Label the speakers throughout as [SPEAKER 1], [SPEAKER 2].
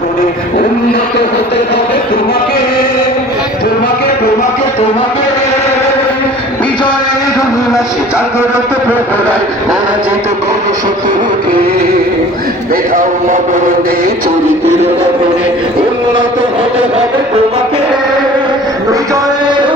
[SPEAKER 1] করে উন্নত হতে হবে তোমাকে তোমাকে তোমাকে তোমাকে। উন্নত হতে হবে তোমাকে। বিজয়ের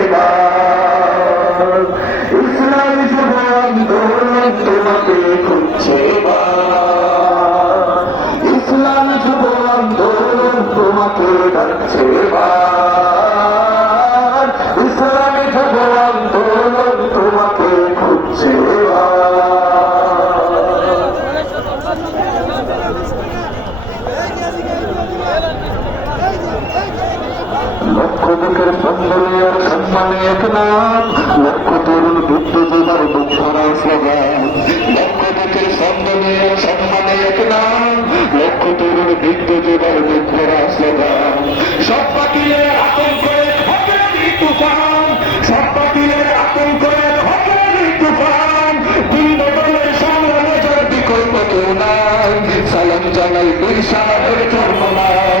[SPEAKER 1] Bye. নাম লক্ষ তরুণ বুদ্ধ যুবার বুক ভরা স্লোগান লক্ষ বুকের সম্মানে সম্মানে এক নাম লক্ষ তরুণ বৃদ্ধ যুবার বুক ভরা স্লোগান সব পাটিলে আতঙ্কে তুফান। সব পাটিলে আতঙ্কে তুফান। দিন বদলের সংগ্রামে যার বিকল্প কেউ নাই। সালাম জানাই বীর সাহেবের ধর্ম নাই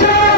[SPEAKER 2] Krishna!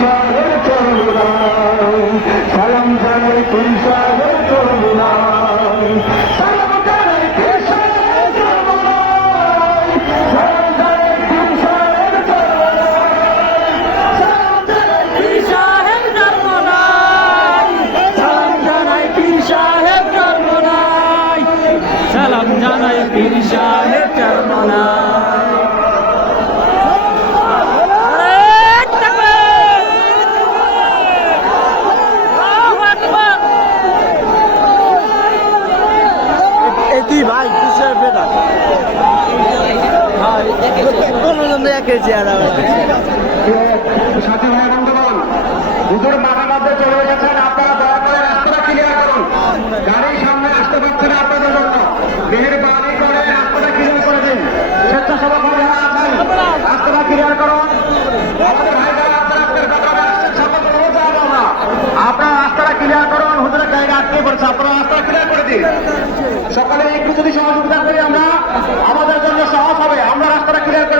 [SPEAKER 2] Thank you. একে চেয়ারা
[SPEAKER 1] সাথী ভাই, বন্ধুগণ মধ্যে চলে গেছেন। আপনারা দয়া করে রাস্তাটা করুন। গাড়ি সামনে আসতে পারছে না আপনাদের জন্য। মেহরবানি করে রাস্তাটা ক্লিয়ার করে দিন। স্বেচ্ছাসেবক যারা আছেন, রাস্তাটা ক্লিয়ার করুন। আমাদের ভাই আছেন, আপনার দোকানে আসছেন সকালে একটু যদি সহযোগিতা করি আমরা আমাদের জন্য সহজ হবে আমরা রাস্তাটা ক্লিয়ার করে দিই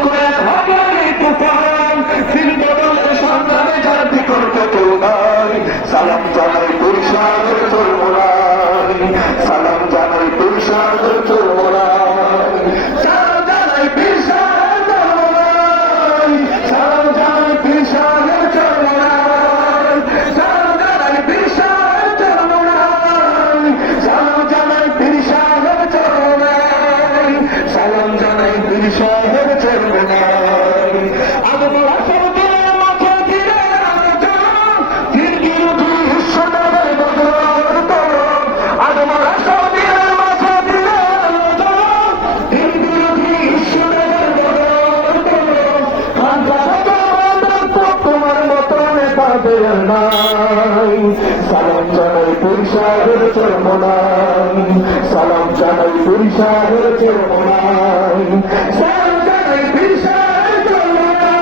[SPEAKER 1] নাই সালাম জানাই পুরুষাদের পুরুষাদের চরমনাই সালাম জানাই পুরুষাদের চরমনাই সালাম জানাই পুরুষাদের চরমনাই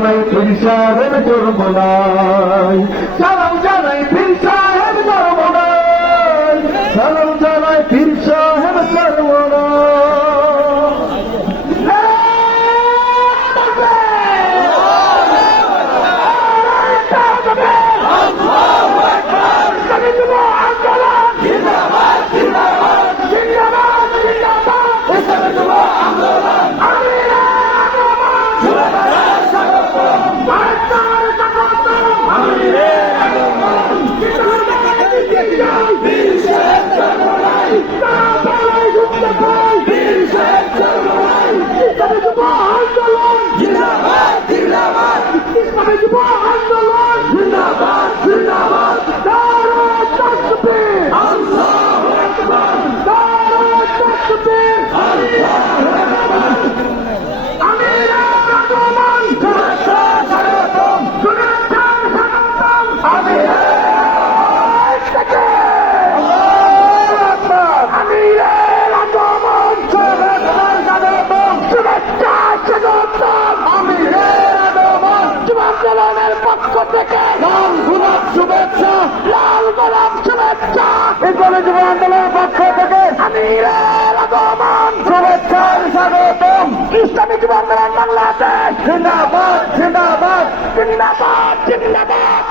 [SPEAKER 1] নাই তুই সারের তোর সালাম আন্দোলন। জিন্দাবাদ জিন্দাবাদ। স্বাগতম ইসলামী যুব আন্দোলন বাংলাদেশ জিন্দাবাদ জিন্দাবাদ জিন্দাবাদ জিন্দাবাদ।